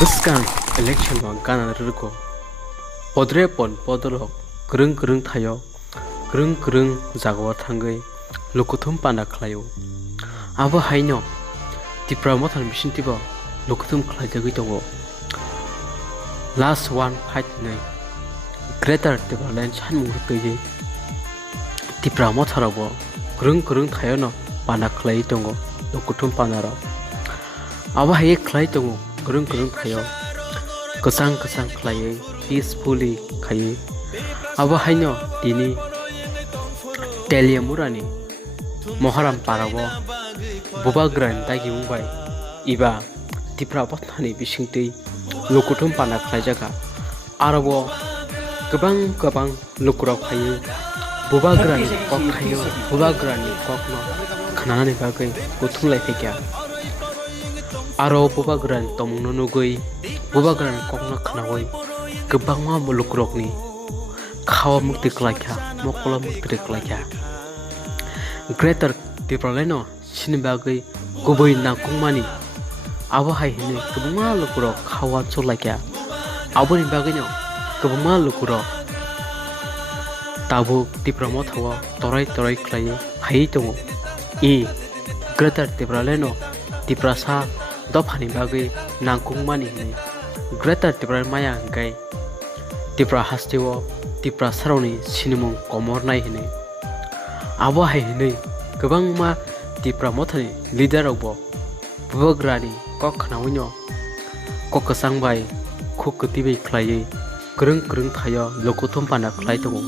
Buskan election wan kana rko podre pon podolo grung grung thayo grung grung jagwa thangai lokuthum pana khlayo abo haino tipra mothan bisintibo lokuthum khlaijagui tongo last one fight nei greater development sanmung tei tipra motharabo grung grung thayo no pana khlai tongo lokuthum panara abo haye khlai tongo grung grung thayo kesang kesang khlai peacefully khai abo haino tini teliamurani moharam parabo bobagran dagi mumbai iba tipra bothani bisingtei lokuthum pana khlaijaga arabo gobang lokurok khayo bobagrani kok khayo bobagrani kokno khanani bagai kuthulai thekya aro bobagran tomungno nugui bobagran kokno khanawai gobangma lokurokni khawa mukti klaikha mokla mukti klaikha greater development sinibagai gubai nakungmani abo haihine gobangma lokurok khawa cholaikha aboni bagino gobangma lokurok tabo dipramo thawa torai khlai hai tongo e greater development diprasa dofani bagai nangkungmani hine greater development maya gai tipra hastiwo tipra saroni sinimung komornai hine abo haihine gobangma tipra mothani leader obo bobagrani kok khnawino kok kasangbai khuk kutibai khlai grung grung thayo lokuthum pana khlai tongo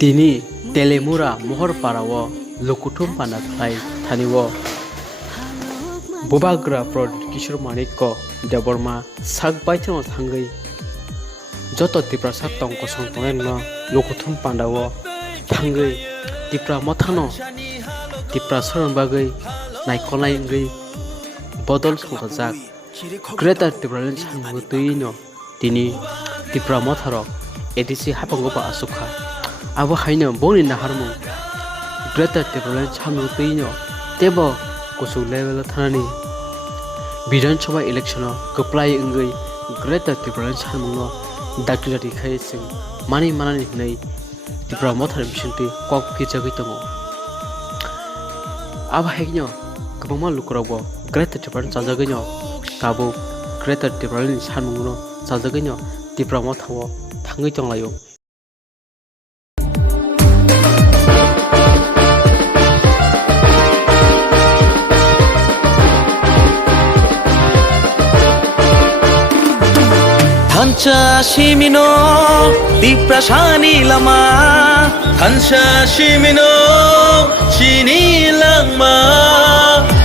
tini telemura mohor parawo lokuthum pana khlai thaniwo bobagra prod kishor manikko deborma sakbai chano thangai joto tipra saktong kosong tongengno lokuthum pandawo thangai tipra mothano tipra soron bagai naikolai ngai bodol songkajak greater development sanmu tuino tini tipra motharo edc hapangoba asukha abo haino boni naharmu greater development sanmu tuino tebo kusu level thanani Bidhan Sabha election keplai engai greater development sanmungno dakilati khai sing mani manani nei tipra mothar bisinti kok kijagui tongo aba heknyo kobangma lukurabo greater development chajagoino tabo greater development sanmungno chajagoino tipra mothawo thangui tonglayo Kancha shimino tipra shani lama Kancha shimino shini lama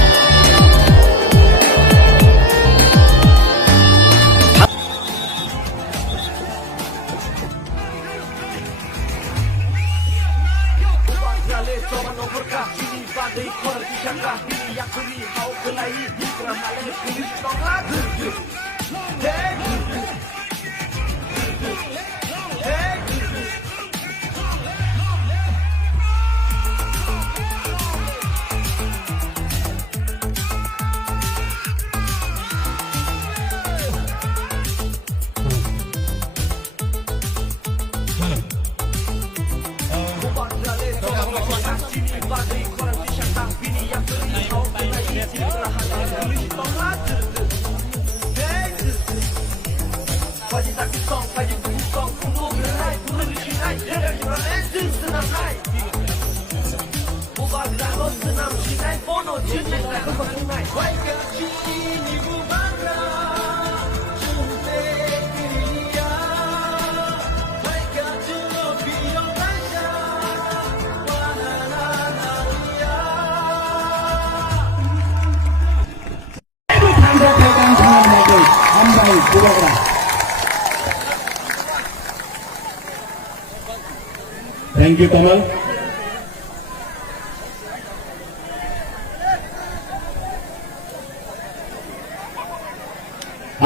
Thank you, Kamal.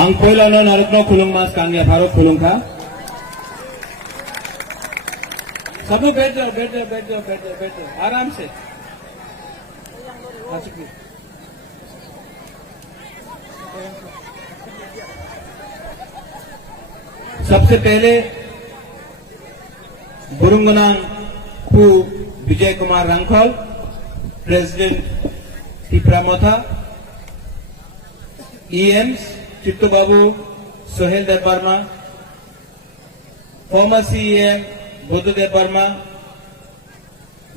Ang पहिला न नारकनो खुलुंगमा कांग्या pharaoh खुलुंखा सब लोग बैठ जाओ आराम से सबसे पहले Burungnang Khu Vijay Kumar Rankhol, president Tipra Motha, EMs Chittu Babu Sohel Dev Varma, former CEM Buddhadev Varma,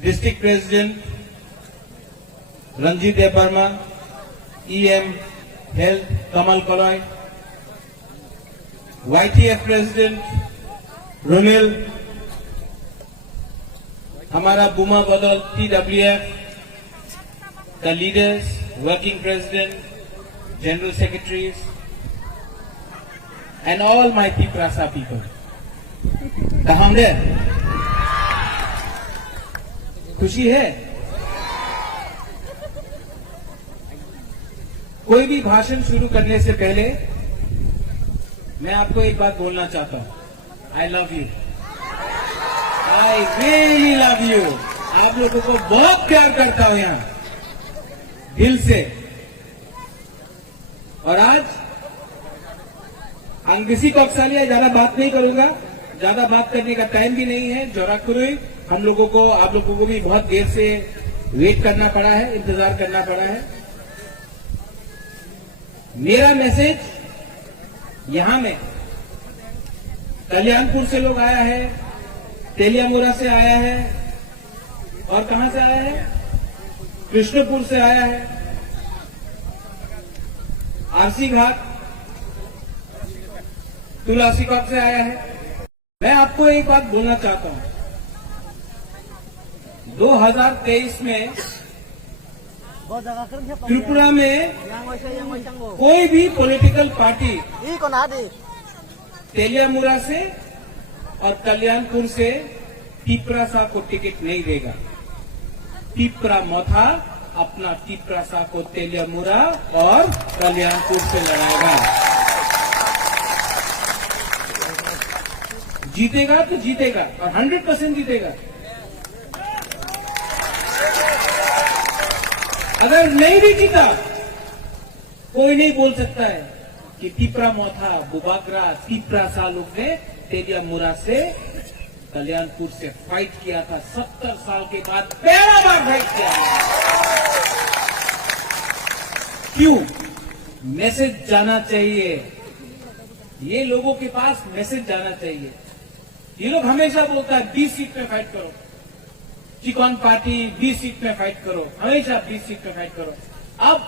district president Ranjit Dev Varma, EM health Kamal Kaloy, YTF president Rumil, हमारा बुमा बदल TWF, the leaders, working president, general secretaries, and all my Tiprasa people. The हमदे खुशी है? कोई भी भाषण शुरू करने से पहले मैं आपको एक बात बोलना चाहता हूं। I love you. I really love you. आप लोगों को बहुत प्यार करता हूं यहां दिल से। और आज अंग्रेजी कौशल्या ज्यादा बात नहीं करूंगा, ज्यादा बात करने का टाइम भी नहीं है। जोराकुरुई हम लोगों को, आप लोगों को भी बहुत देर से वेट करना पड़ा है, इंतजार करना पड़ा है। मेरा मैसेज यहां में कल्याणपुर से लोग आया है, तेलियामुरा से आया है, और कहां से आया है? कृष्णपुर से आया है, आरसी घाट, तुलसीबाग से आया है। मैं आपको एक बात बोलना चाहता हूं, 2023 में त्रिपुरा में कोई भी पॉलिटिकल पार्टी तेलियामुरा से और कल्याणपुर से टिप्रासा को टिकट नहीं देगा। टिप्रा मोथा अपना टिप्रासा को तेलियामुरा और कल्याणपुर से लड़ाएगा। जीतेगा तो जीतेगा, और 100% जीतेगा। अगर नहीं भी जीता, कोई नहीं बोल सकता है कि टिप्रा मोथा, बुबाकरा, टिप्रासा लोग ने तेलियामुरा से कल्याणपुर से फाइट किया था। 70 साल के बाद पहला बार फाइट किया। क्यों? मैसेज जाना चाहिए, ये लोगों के पास मैसेज जाना चाहिए। ये लोग हमेशा बोलता है 20 सीट में फाइट करो, चिकन पार्टी 20 सीट में फाइट करो, हमेशा 20 सीट में फाइट करो। अब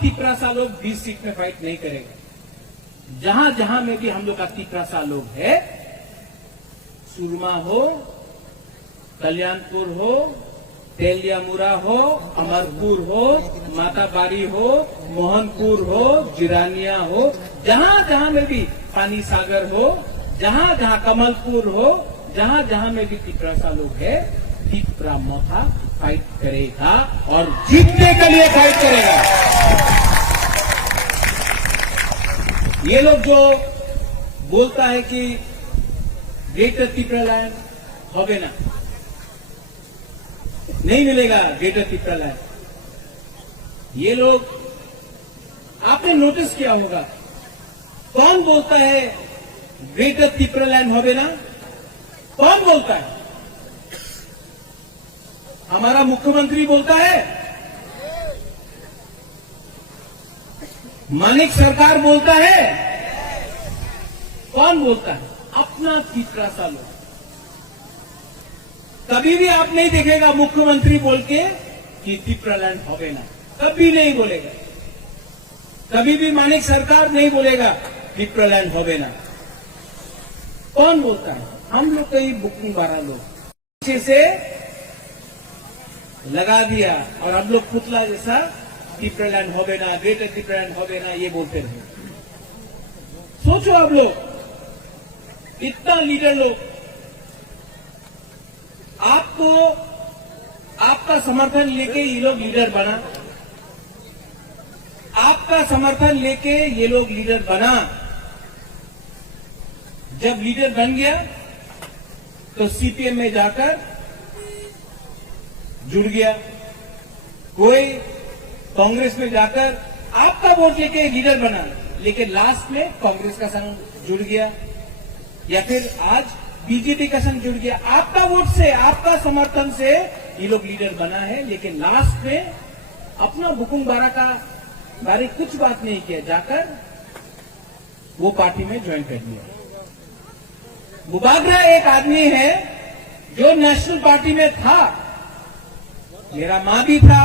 टिप्रासा लोग 20 सीट में फाइट नहीं करेगा। जहां जहां में भी हम लोग का टिप्रासा लोग है, सुरमा हो, कल्याणपुर हो, तेलियामुरा हो, अमरपुर हो, माताबारी हो, मोहनपुर हो, जिरानिया हो, जहां जहां में भी पानी सागर हो, जहां जहां कमलपुर हो, जहां जहां में भी टिप्रासा लोग है, टिप्रा मोथा फाइट करेगा और जीतने के लिए फाइट करेगा। ये लोग जो बोलता है कि ग्रेटर टिप्रा लैंड होगे ना, नहीं मिलेगा ग्रेटर टिप्रा लैंड। ये लोग, आपने नोटिस किया होगा, कौन बोलता है ग्रेटर टिप्रा लैंड होगे ना? कौन बोलता है? हमारा मुख्यमंत्री बोलता है, मानिक सरकार बोलता है। कौन बोलता है? अपना टिप्रासा लोग। कभी भी आप नहीं देखेगा मुख्यमंत्री बोल के कि टिप्रा लैंड होगे ना, कभी नहीं बोलेगा। कभी भी मानिक सरकार नहीं बोलेगा टिप्रा लैंड होगे ना। कौन बोलता है? हम लोग कई बुकिंग 12 लोग पीछे से लगा दिया, और हम लोग पुतला जैसा टिप्रा लैंड होगे ना, ग्रेटर टिप्रा लैंड होगे ना, ये बोलते रहे। सोचो आप लोग, इतना लीडर लोग, आपको आपका समर्थन लेके ये लोग लीडर बना, आपका समर्थन लेके ये लोग लीडर बना। जब लीडर बन गया तो सीपीएम में जाकर जुड़ गया, कोई कांग्रेस में जाकर आपका वोट लेके लीडर बना, लेकिन लास्ट में कांग्रेस का संग जुड़ गया, या फिर आज बीजेपी का संग जुड़ गया। आपका वोट से, आपका समर्थन से ये लोग लीडर बना है, लेकिन लास्ट में अपना बुकुम बारा का बारे कुछ बात नहीं किया, जाकर वो पार्टी में ज्वाइन कर लिया। बुबागरा एक आदमी है जो नेशनल पार्टी में था, मेरा मां भी था,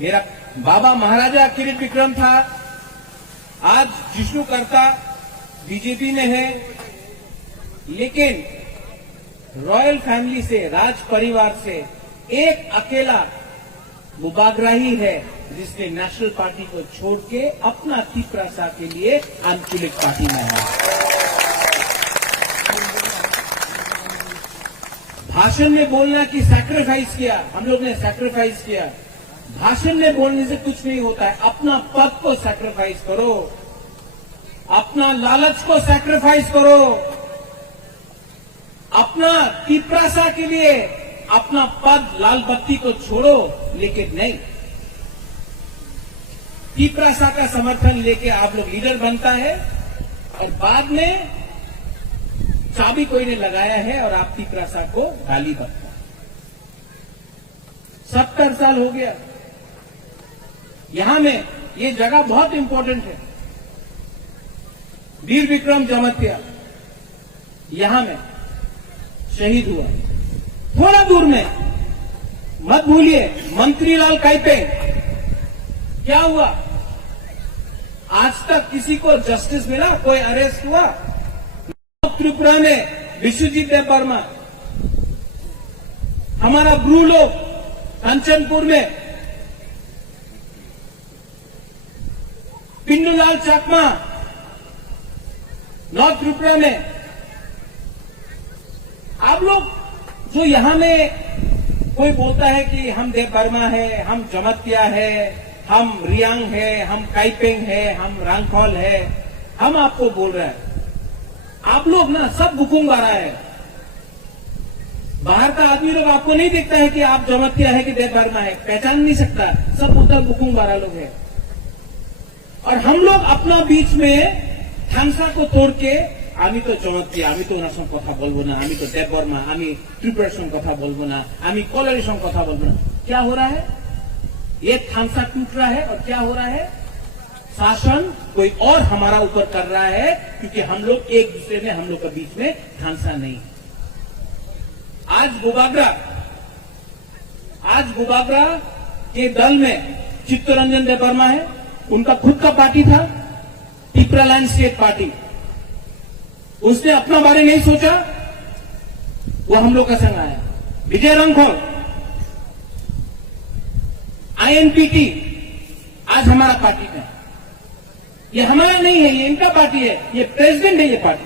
मेरा बाबा महाराजा किरीट विक्रम था, आज जिष्णु करता बीजेपी में है, लेकिन रॉयल फैमिली से, राज परिवार से एक अकेला बुबागरा ही है जिसने नेशनल पार्टी को छोड़ के अपना तिपरासा के लिए आंचलिक पार्टी में है। भाषण में बोलना कि सैक्रिफाइस किया, हम लोग ने सैक्रिफाइस किया, भाषण में बोलने से कुछ नहीं होता है। अपना पद को सैक्रिफाइस करो, अपना लालच को सैक्रिफाइस करो, अपना तिपरासा के लिए अपना पद, लाल बत्ती को छोड़ो, लेकिन नहीं, तिपरासा का समर्थन लेके आप लोग लीडर बनता है और बाद में चाबी कोई ने लगाया है और आप तिपरासा को गाली बकता। 70 साल हो गया यहां में, ये जगह बहुत इंपॉर्टेंट है। वीर विक्रम जमतिया यहां में शहीद हुआ। थोड़ा दूर में, मत भूलिए, मंत्रीलाल काइपेंग, क्या हुआ? आज तक किसी को जस्टिस मिला? कोई अरेस्ट हुआ? त्रिपुरा में विश्वजीत देव वर्मा, हमारा ब्रू लोग कंचनपुर में पिन्नूलाल चाकमा, नॉर्थ त्रिपुरा में। आप लोग जो यहां में कोई बोलता है कि हम देव वर्मा है, हम जमतिया है, हम रियांग है, हम काइपेंग है, हम रांगखोल है, हम आपको बोल रहे हैं, आप लोग ना सब बुकुम बारा है। बाहर का आदमी लोग आपको नहीं देखता है कि आप जमतिया है कि देव वर्मा है, पहचान नहीं सकता, सब बोलता बुकुम बारा लोग है। और हम लोग अपना बीच में थानसा को तोड़ के आमी तो जमतिया, आमी तो ओनार संग कथा बोलबो ना, आमी तो देव वर्मा, आमी त्रिपुरार संग कथा बोलबो ना, आमी कलारी संग कथा बोलबो ना। क्या हो रहा है? ये थानसा टूट रहा है और क्या हो रहा है? शासन कोई और हमारा ऊपर कर रहा है, क्योंकि हम लोग एक दूसरे में, हम लोग के बीच में थानसा नहीं। आज बुबागरा के दल में चित्तरंजन देव वर्मा है, उनका खुद का पार्टी था, तिपरालैंड स्टेट पार्टी। उसने अपना बारे नहीं सोचा, वो हम लोग का संग आया। विजय रांगखोल, INPT आज हमारा पार्टी का, ये हमारा नहीं है, ये इनका पार्टी है, ये प्रेसिडेंट है ये पार्टी।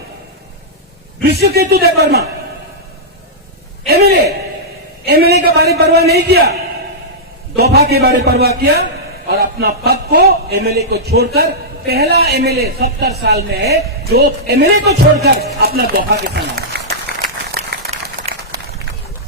विश्वकेतु देव वर्मा एमएलए का बारे परवाह नहीं किया, दोफा के बारे परवाह किया और अपना पद को, एमएलए को छोड़कर, पहला एमएलए 70 साल में है जो एमएलए को छोड़कर अपना दोफा के संग आया।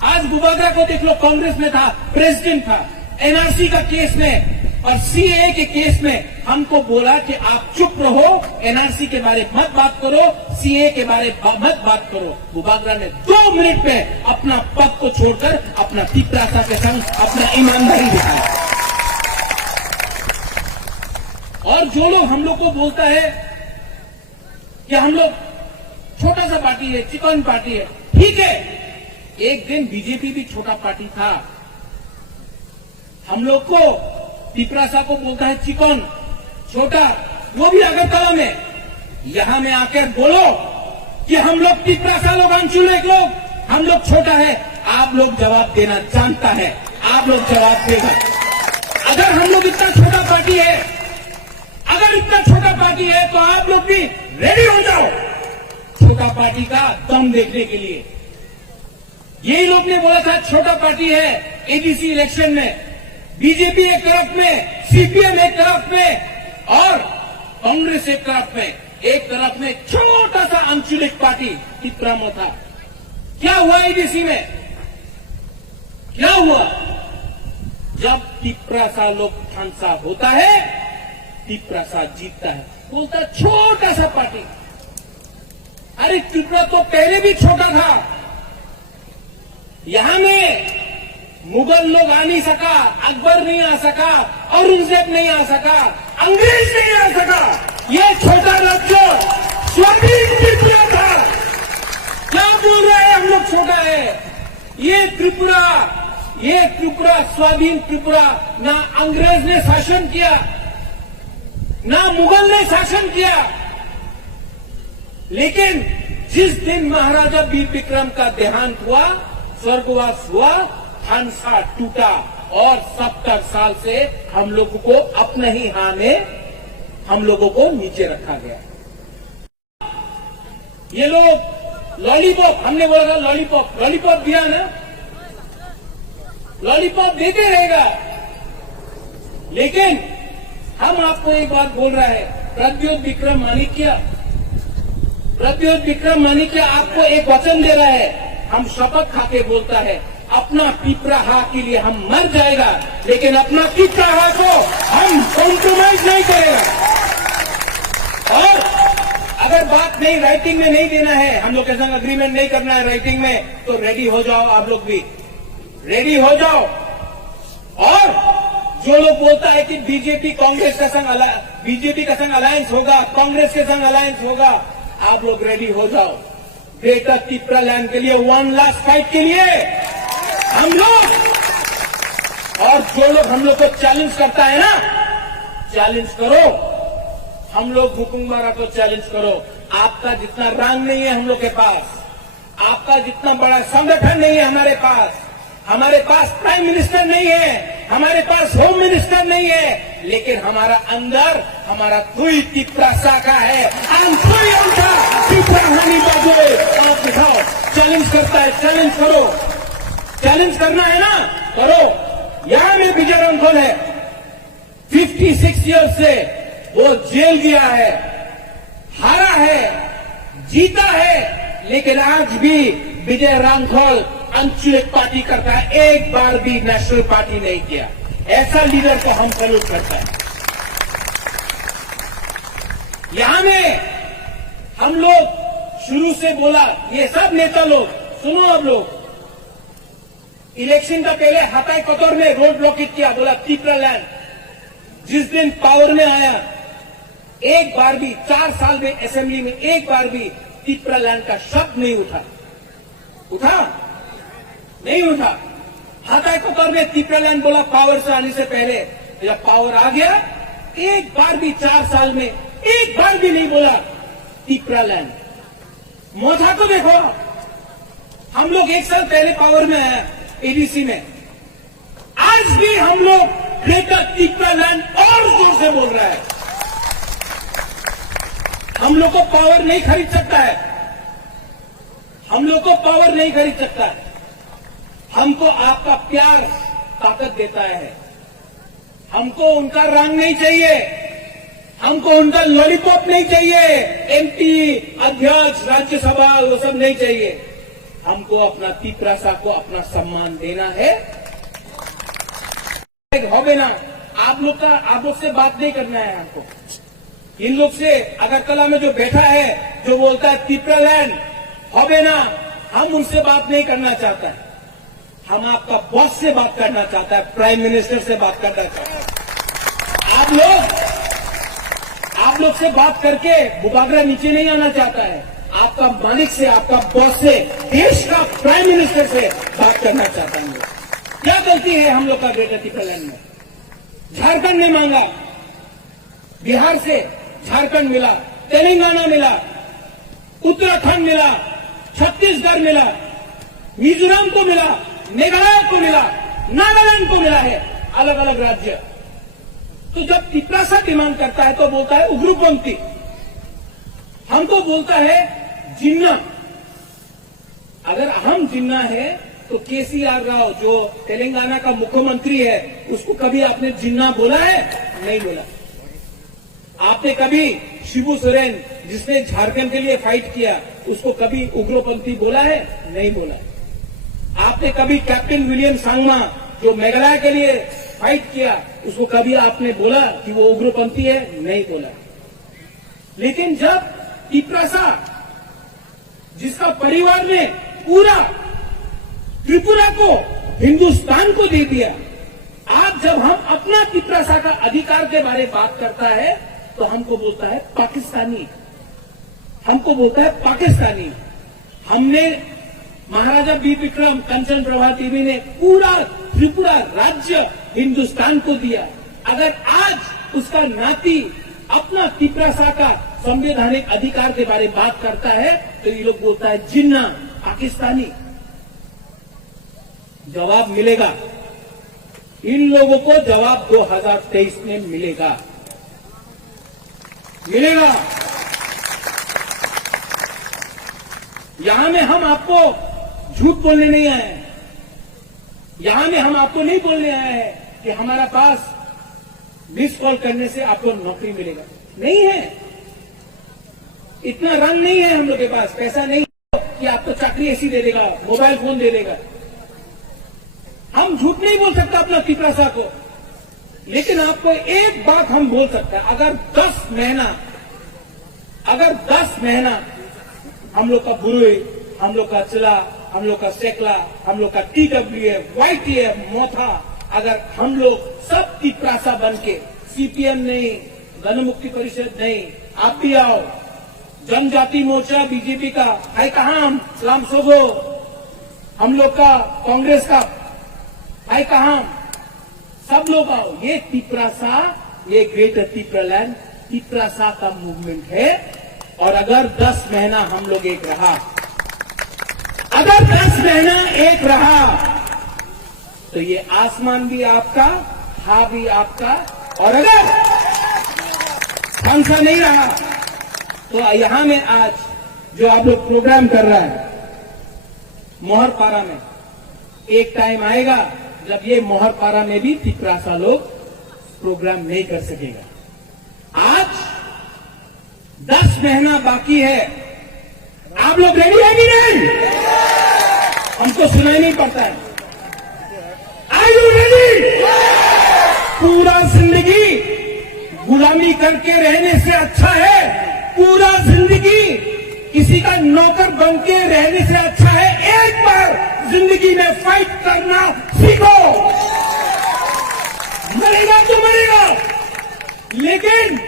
आज बुबागरा को देख लो, कांग्रेस में था, प्रेसिडेंट था, एनआरसी का केस में और सीए के केस में हमको बोला कि आप चुप रहो, एनआरसी के बारे मत बात करो, सीए के बारे मत बात करो। बुबागरा ने 2 मिनट में अपना पद को छोड़कर अपना तिपरासा के संग अपना ईमानदारी दिखाया। और जो लोग हम लोग को बोलता है कि हम लोग छोटा सा पार्टी है, चिकन पार्टी है, ठीक है, एक दिन बीजेपी भी छोटा पार्टी था। हम लोग को तिपरासा को बोलता है चिकन, छोटा, वो भी अगरतला में। यहां में आकर बोलो कि हम लोग तिपरासा लोग, आंचलिक लोग, हम लोग छोटा है, आप लोग जवाब देना जानता है, आप लोग जवाब देगा। अगर हम लोग इतना छोटा पार्टी है, अगर इतना छोटा पार्टी है तो आप लोग भी रेडी हो जाओ छोटा पार्टी का दम देखने के लिए। यही लोग ने बोला था छोटा पार्टी है, एडीसी इलेक्शन में बीजेपी एक तरफ में, सीपीएम एक तरफ में और कांग्रेस एक तरफ में, एक तरफ में छोटा सा आंचलिक पार्टी तिपरामो था। क्या हुआ एडीसी में? क्या हुआ? जब तिपरासा लोग थानसा होता है त्रिपुरासाद जीतता है। बोलता छोटा सा पार्टी। अरे त्रिपुरा तो पहले भी छोटा था, यहां में मुगल लोग आ नहीं सका, अकबर नहीं आ सका, औरंगजेब नहीं आ सका, अंग्रेज नहीं आ सका। ये छोटा राज्य स्वाधीन त्रिपुरा था। क्या बोल रहे हैं हम लोग छोटा है? ये त्रिपुरा स्वाधीन त्रिपुरा, ना अंग्रेज ने शासन किया, ना मुगल ने शासन किया। लेकिन जिस दिन महाराजा वीर विक्रम का देहांत हुआ, स्वर्गवास हुआ, हंसा टूटा और 70 साल से हम लोगों को अपने ही हाथ में हम लोगों को नीचे रखा गया। ये लोग लॉलीपॉप, हमने बोला था लॉलीपॉप दिया ना, लॉलीपॉप देते रहेगा। लेकिन हम आपको एक बात बोल रहा है, प्रद्योत विक्रम माणिक्य आपको एक वचन दे रहा है। हम शपथ खाके बोलता है, अपना पिपराहा के लिए हम मर जाएगा, लेकिन अपना पिपराहा को हम कॉम्प्रोमाइज नहीं करेगा। और अगर बात नहीं राइटिंग में नहीं देना है, हम लोग के संग अग्रीमेंट नहीं करना है राइटिंग में, तो रेडी हो जाओ, आप लोग भी रेडी हो जाओ। और जो लोग बोलता है कि बीजेपी का संग अलायंस होगा, कांग्रेस के संग अलायंस होगा, आप लोग रेडी हो जाओ। ग्रेटर त्रिपुरा लैंड के लिए वन लास्ट फाइट के लिए हम लोग, और जो लोग हम लोग को चैलेंज करता है ना, चैलेंज करो। हम लोग हुकुमबारा को चैलेंज करो। आपका जितना रंग नहीं है हम लोग के पास, आपका जितना बड़ा संगठन नहीं है हमारे पास प्राइम मिनिस्टर नहीं है, हमारे पास होम मिनिस्टर नहीं है, लेकिन हमारा अंदर हमारा तुई त्रिपुरा शाखा है। आप दिखाओ, चैलेंज करता है, चैलेंज करो। चैलेंज करना है ना, करो। यहां में विजय रांखल है, 56 ईयर्स से वो जेल गया है, हारा है, जीता है, लेकिन आज भी विजय रांखल आंचलिक पार्टी करता है, एक बार भी नेशनल पार्टी नहीं किया। ऐसा लीडर को हम सैल्यूट करते हैं। यहां में हम लोग शुरू से बोला, ये सब नेता लोग सुनो, अब लोग इलेक्शन का पहले हाथाई कतौर में रोड ब्लॉकेट किया, बोला त्रिपुरा लैंड। जिस दिन पावर में आया, एक बार भी 4 साल में असेंबली में एक बार भी त्रिपुरा लैंड का शब्द नहीं उठा। हाथाई कतौर में त्रिपुरा लैंड बोला पावर से आने से पहले। जब पावर आ गया, एक बार भी 4 साल में एक बार भी नहीं बोला त्रिपुरा लैंड। मौजा को देखो, हम लोग 1 साल पहले पावर में आया एडीसी में, आज भी हम लोग ग्रेटर त्रिपुरा लैंड और जोर से बोल रहा है। हम लोग को पावर नहीं खरीद सकता है, हमको आपका प्यार ताकत देता है। हमको उनका रंग नहीं चाहिए, हमको उनका लॉलीपॉप नहीं चाहिए, एमपी अध्यक्ष राज्यसभा वो सब नहीं चाहिए। हमको अपना त्रिपुरा को अपना सम्मान देना है। होगे ना, आप लोग से बात नहीं करना है आपको। इन लोग से अगरतला में जो बैठा है, जो बोलता है त्रिपुरा लैंड होगे ना, हम उनसे बात नहीं करना चाहता है। हम आपका बॉस से बात करना चाहता है, प्राइम मिनिस्टर से बात करना चाहता है। आप लोग से बात करके बुबागरा नीचे नहीं आना चाहता है। आपका मालिक से, आपका बॉस से, देश का प्राइम मिनिस्टर से बात करना चाहता है। क्या गलती है हम लोग का ग्रेटर त्रिपुरा लैंड में? झारखंड ने मांगा, बिहार से झारखंड मिला, तेलंगाना मिला, उत्तराखंड मिला, छत्तीसगढ़ मिला, मिजोरम को मिला, मेघालय को मिला, नागालैंड को मिला है, अलग अलग राज्य। तो जब त्रिपुरा डिमांड करता है तो बोलता है उग्रपंथी, हमको बोलता है जिन्ना। अगर हम जिन्ना है तो केसीआर राव जो तेलंगाना का मुख्यमंत्री है, उसको कभी आपने जिन्ना बोला है? नहीं बोला। आपने कभी शिबू सोरेन जिसने झारखंड के लिए फाइट किया, उसको कभी उग्रपंथी बोला है? नहीं बोला। आपने कभी कैप्टन विलियम सांगमा जो मेघालय के लिए फाइट किया, उसको कभी आपने बोला कि वो उग्रपंथी है? नहीं बोला। लेकिन जब तिप्रासा, जिसका परिवार ने पूरा त्रिपुरा को, हिंदुस्तान को दे दिया, आज जब हम अपना तिप्रासा का अधिकार के बारे में बात करता है तो हमको बोलता है पाकिस्तानी, हमको बोलता है पाकिस्तानी। हमने महाराजा वीर विक्रम कंचन प्रभा देवी ने पूरा त्रिपुरा राज्य हिंदुस्तान को दिया। अगर आज उसका नाती अपना तिप्रासा का संवैधानिक अधिकार के बारे में बात करता है तो ये लोग बोलता है जिन्ना, पाकिस्तानी। जवाब मिलेगा, इन लोगों को जवाब 2023 में मिलेगा। यहां में हम आपको झूठ बोलने नहीं आए हैं। यहां में हम आपको नहीं बोलने आए हैं कि हमारा पास मिस कॉल करने से आपको नौकरी मिलेगा। नहीं है, इतना रंग नहीं है हम लोग के पास, पैसा नहीं है कि आपको चाकरी ऐसी दे देगा, मोबाइल फोन दे देगा। हम झूठ नहीं बोल सकता अपना तिप्रासा को, लेकिन आपको एक बात हम बोल सकते हैं, अगर 10 महीना हम लोग का बुरुई, हम लोग का चिला, हम लोग का सेकला, हम लोग का TWF, YTF, मोथा, अगर हम लोग सब तिप्रासा बन के, CPM नहीं, गणमुक्ति परिषद नहीं, आप भी आओ, जनजाति मोर्चा बीजेपी का हाई कहाम सलाम सोगो, हम लोग का कांग्रेस का हाई कहाम, सब लोग आओ। ये तिप्रासा, ये ग्रेटर तिप्रालैंड तिप्रासा का मूवमेंट है। और अगर 10 महीना हम लोग एक रहा, अगर 10 महीना एक रहा तो ये आसमान भी आपका, हा भी आपका। और अगर हमसा नहीं रहा तो यहां में आज जो आप लोग प्रोग्राम कर रहा है मोहरपारा में, एक टाइम आएगा जब ये मोहरपारा में भी तिप्रासा लोग प्रोग्राम नहीं कर सकेगा। आज 10 महीना बाकी है, आप लोग रेडी है कि नहीं? हमको सुनाई नहीं पड़ता है। Are you ready? पूरा जिंदगी गुलामी करके रहने से अच्छा है, पूरा जिंदगी किसी का नौकर बन के रहने से अच्छा है एक बार जिंदगी में फाइट करना सीखो। मरेगा तो मरेगा, लेकिन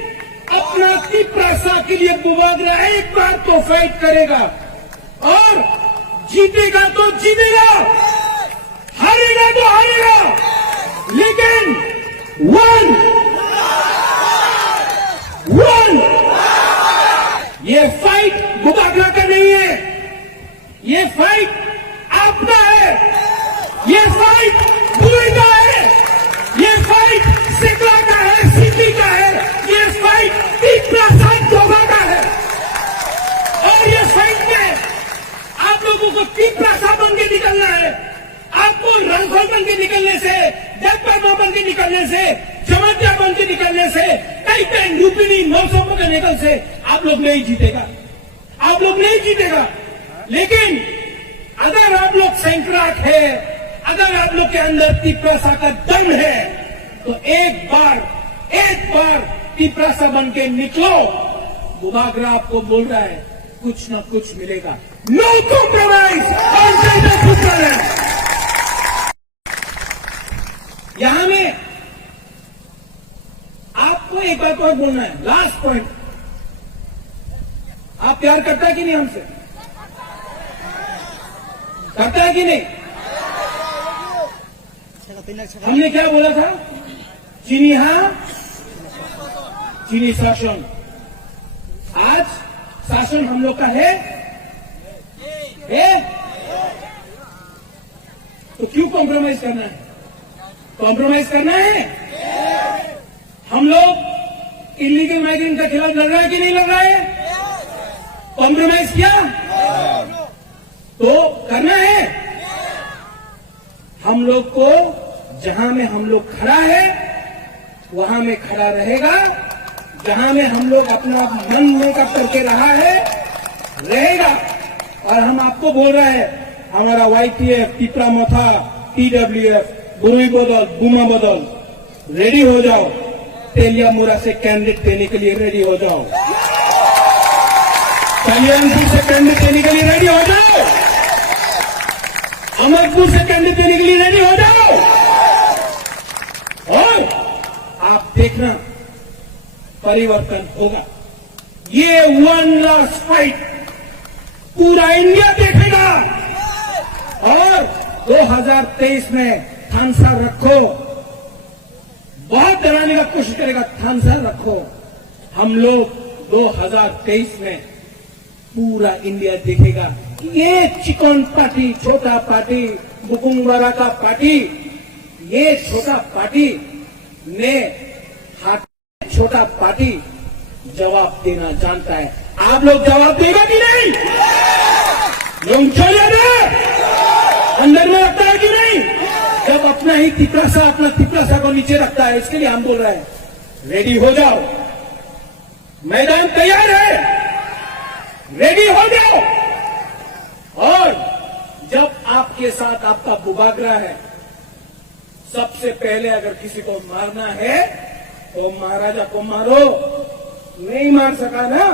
अपना तिप्रासा के लिए बुवागरा एक बार तो फाइट करेगा और जीतेगा तो जीतेगा, हारेगा तो हारेगा, लेकिन वन ये फाइट बुवागरा का नहीं है, ये फाइट आपका है, ये फाइट बुरे का है, ये फाइट सिकला का है, सिटी का है, ये फाइट तिप्रासा जोगा का है। और ये फाइट में आप लोगों को तिप्रासा बन के निकलना है। आपको रंगफल बन के निकलने से, जगपरमा बन के निकलने से, जमातिया बन के निकलने से, कई कई लुपिनी मौसमों के निकल से आप लोग नहीं जीतेगा, आप लोग नहीं जीतेगा। लेकिन अगर आप लोग सैंकड़ाक है, अगर आप लोग के अंदर तिप्रासा का दम है तो एक बार तिप्रासा बन के निकलो। बुवागरा आपको बोल रहा है कुछ ना कुछ मिलेगा। नो कॉम्प्रोमाइज और यहां में आपको एक बात और बोलना है, लास्ट पॉइंट। आप प्यार करता है कि नहीं हमसे? करता है कि नहीं? हमने क्या बोला था? चीनी हाँ, चीनी शासन। आज शासन हम लोग का है? तो क्यों कॉम्प्रोमाइज करना है? कॉम्प्रोमाइज करना है? हम लोग इलीगल माइग्रेंट के खिलाफ लड़ रहा है कि नहीं लड़ रहा है? कॉम्प्रोमाइज किया तो करना है। हम लोग को जहां में हम लोग खड़ा है वहां में खड़ा रहेगा, जहां में हम लोग अपना मन मेकअप करके रहा है रहेगा। और हम आपको बोल रहे हैं हमारा YTF, तिप्रा मोथा, TWF, बुरुई बदल, बुमा बदल, रेडी हो जाओ, तेलियामुरा से कैंडिडेट देने के लिए रेडी हो जाओ, कल्याणपुर से कैंडिडेट देने के लिए रेडी हो जाओ, अमरपुर से कैंडिडेट देने के लिए रेडी हो जाओ। और आप देखना परिवर्तन होगा। ये वन लास्ट फाइट पूरा इंडिया देखेगा। और 2023 में थानसा रखो, बहुत डराने का कोशिश करेगा, थानसा रखो। हम लोग 2023 में पूरा इंडिया देखेगा कि ये चिकन पार्टी, छोटा पार्टी, बुकुंगवारा का पार्टी, ये छोटा पार्टी ने हाथ, छोटा पार्टी जवाब देना जानता है। आप लोग जवाब देगा कि नहीं? लोग चले ना अंदर में रखता है कि नहीं? जब अपना ही अपना तिपरासा को नीचे रखता है, इसके लिए हम बोल रहे हैं रेडी हो जाओ, मैदान तैयार है, रेडी हो जाओ। और जब आपके साथ आपका बुबागरा है, सबसे पहले अगर किसी को मारना है तो महाराजा को मारो। नहीं मार सका ना,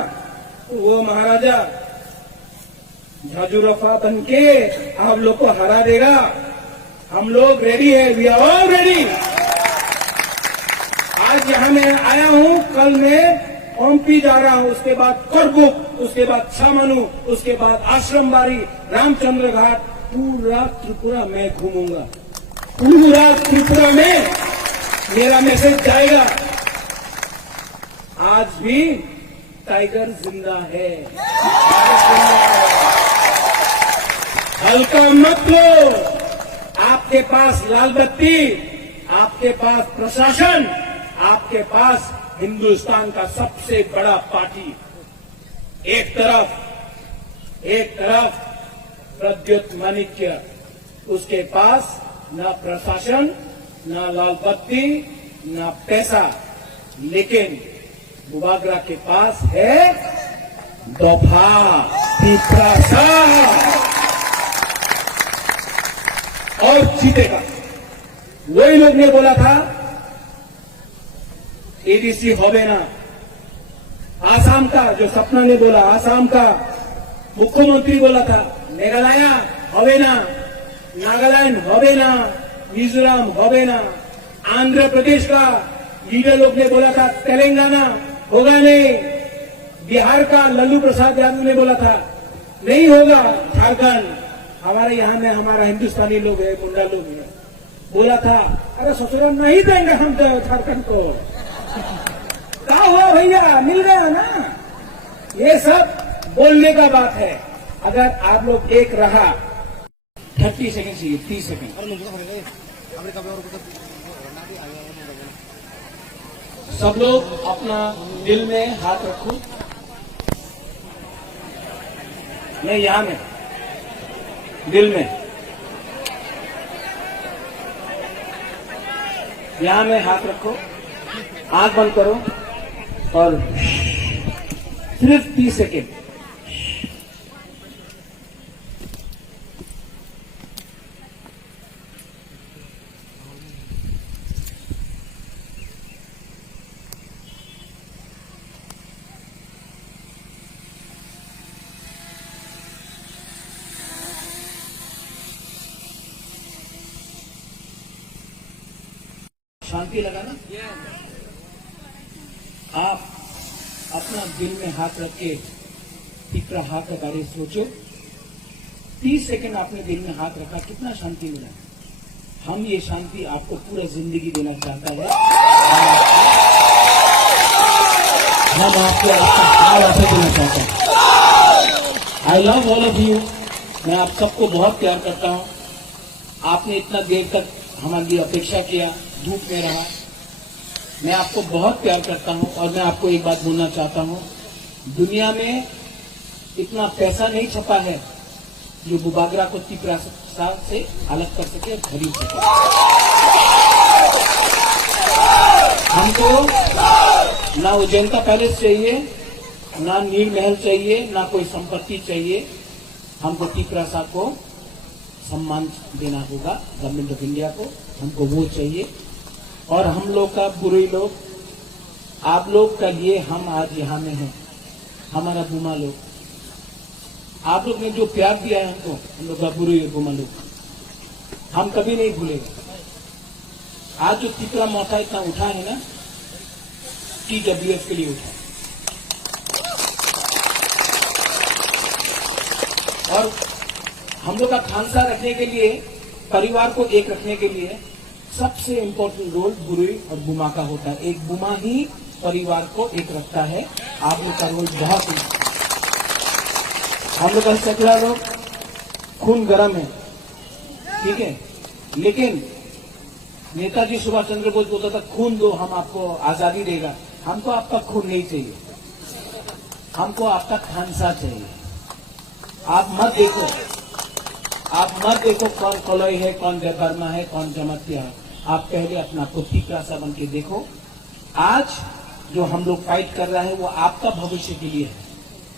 वो महाराजा झाजुरफा बन के आप लोग को हरा देगा। हम लोग रेडी है, वी आर ऑल रेडी। आज यहां मैं आया हूं, कल मैं ओमपी जा रहा हूं, उसके बाद करबुक, उसके बाद छामानू, उसके बाद आश्रमबाड़ी, रामचंद्र घाट, पूरा त्रिपुरा में घूमूंगा। पूरा त्रिपुरा में मेरा मैसेज जाएगा, आज भी टाइगर जिंदा है। हल्का मत लो। आपके पास लाल बत्ती, आपके पास प्रशासन, आपके पास हिंदुस्तान का सबसे बड़ा पार्टी। एक तरफ प्रद्युत माणिक्य, उसके पास न प्रशासन, न लाल बत्ती, न पैसा, लेकिन बुबागरा के पास है दोफा, तिपरासा, और जीतेगा। वही लोग ने बोला था एडीसी होबे ना, आसाम का जो सपना ने बोला, आसाम का मुख्यमंत्री बोला था मेघालय होबे ना, नागालैंड होबे ना, मिजोरम होबे ना, आंध्र प्रदेश का लीडर लोग ने बोला था तेलंगाना होगा नहीं, बिहार का लल्लू प्रसाद यादव ने बोला था नहीं होगा, झारखंड, हमारे यहाँ में हमारा हिंदुस्तानी लोग है, मुंडा लोग है, बोला था अरे ससुराल नहीं देंगे हम तो झारखंड को। क्या हुआ भैया, मिल गया ना। ये सब बोलने का बात है। अगर आप लोग एक रहा, 30 सेकंड चाहिए, 30 सेकंड। सब लोग अपना दिल में हाथ रखो। मैं यहां में दिल में, यहां में हाथ रखो, आंख बंद करो और सिर्फ 30 सेकेंड। शांति लगा ना। आप अपना दिल में हाथ रख के तिपरा हाथ लगा रहे, सोचो 30 सेकंड आपने दिल में हाथ रखा, कितना शांति मिला। हम ये शांति आपको पूरा जिंदगी देना चाहता है। हम आपको ऐसा देना चाहते हैं। I love all of you. मैं आप सबको बहुत प्यार करता हूँ। आपने इतना देर तक हमारे लिए अपेक्षा किया, धूप में रहा। मैं आपको बहुत प्यार करता हूं और मैं आपको एक बात बोलना चाहता हूं, दुनिया में इतना पैसा नहीं छपा है जो बुबागरा को तिपरासा से अलग कर सके, खरीद सके। हमको ना उजैनता पैलेस चाहिए, ना नील महल चाहिए, ना कोई संपत्ति चाहिए। हमको तिपरासा को सम्मान देना होगा, गवर्नमेंट ऑफ इंडिया को, हमको वो चाहिए। और हम लोग का बुरे लोग, आप लोग का लिए हम आज यहाँ में हैं, हमारा बुमा लोग, आप लोग ने जो प्यार दिया है हमको, हम लोग का बुरे और बुमा लोग, हम कभी नहीं भूलेंगे। आज जो तिपरा मोटा इतना उठा है ना, TWS के लिए उठा, और हम लोग का खानसा रखने के लिए, परिवार को एक रखने के लिए सबसे इम्पोर्टेंट रोल बुरी और बुमा का होता है। एक बुमा ही परिवार को एक रखता है। आप लोग का रोल बहुत ही, हम लोग का सकला लोग खून गर्म है, ठीक है, लेकिन नेताजी सुभाष चंद्र बोस बोलता था खून दो हम आपको आजादी देगा। हमको आपका खून नहीं चाहिए, हमको आपका खानसा चाहिए। आप मत देखो, आप मत देखो कौन कलोई है, कौन जबरमा है, कौन जमतिया है। आप पहले अपना को तिपरासा बन के देखो। आज जो हम लोग फाइट कर रहे हैं वो आपका भविष्य के लिए है।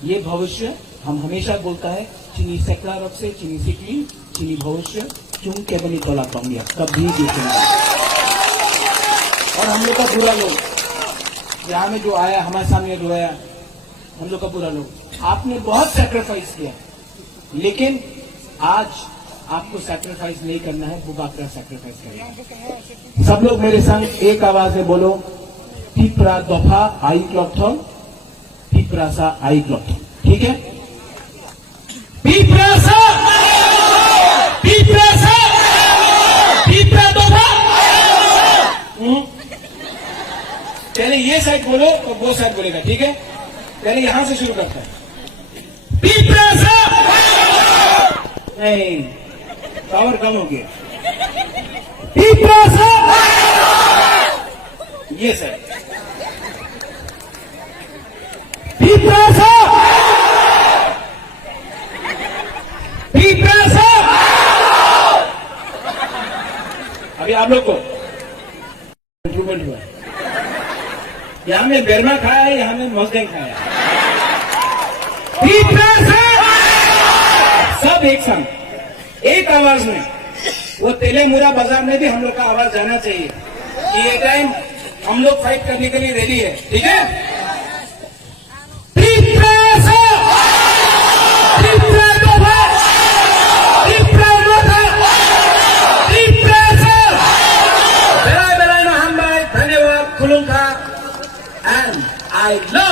ये भविष्य हम हमेशा बोलता है, चीनी सेकला रख से चीनी सिकली चीनी भविष्य चुन के बनी तोला पाऊंगी कभी देखेंगे। और हम लोग का बुरा लोग यहाँ में जो आया हमारे सामने रोया, हम लोग का बुरा लोग, आपने बहुत सैक्रिफाइस किया, लेकिन आज आपको सैक्रिफाइस नहीं करना है, वो बात का सैक्रिफाइस करना है। सब लोग मेरे संग एक आवाज में बोलो, तिपरा दफा आई क्लॉथम, तिपरासा आई क्लॉथम, ठीक है? तिपरासा, तिपरासा, तिपरा दफा। पहले ये साइड बोलो तो वो साइड बोलेगा, ठीक है? पहले यहां से शुरू करता है। तिपरासा, नहीं, पावर कम हो गया। तिपरासा, ये सर, तिपरासा, तिपरासा। अभी आप लोग को इंप्रूवमेंट हुआ, यहां में बेरमा खाया है, यहां में मोजडेंग खाया है। तिपरासा, सब एक संग, एक आवाज में। वो तेलेमुरा बाजार में भी हम लोग का आवाज जाना चाहिए कि ये टाइम हम लोग फाइट करने के लिए रेडी है, ठीक है? तिपरासा, तिपरा दफा, तिपरा दफा, तिपरासा। बेलाय बेलाय ना हम भाई, धन्यवाद, खुलुंखा, एंड आई लव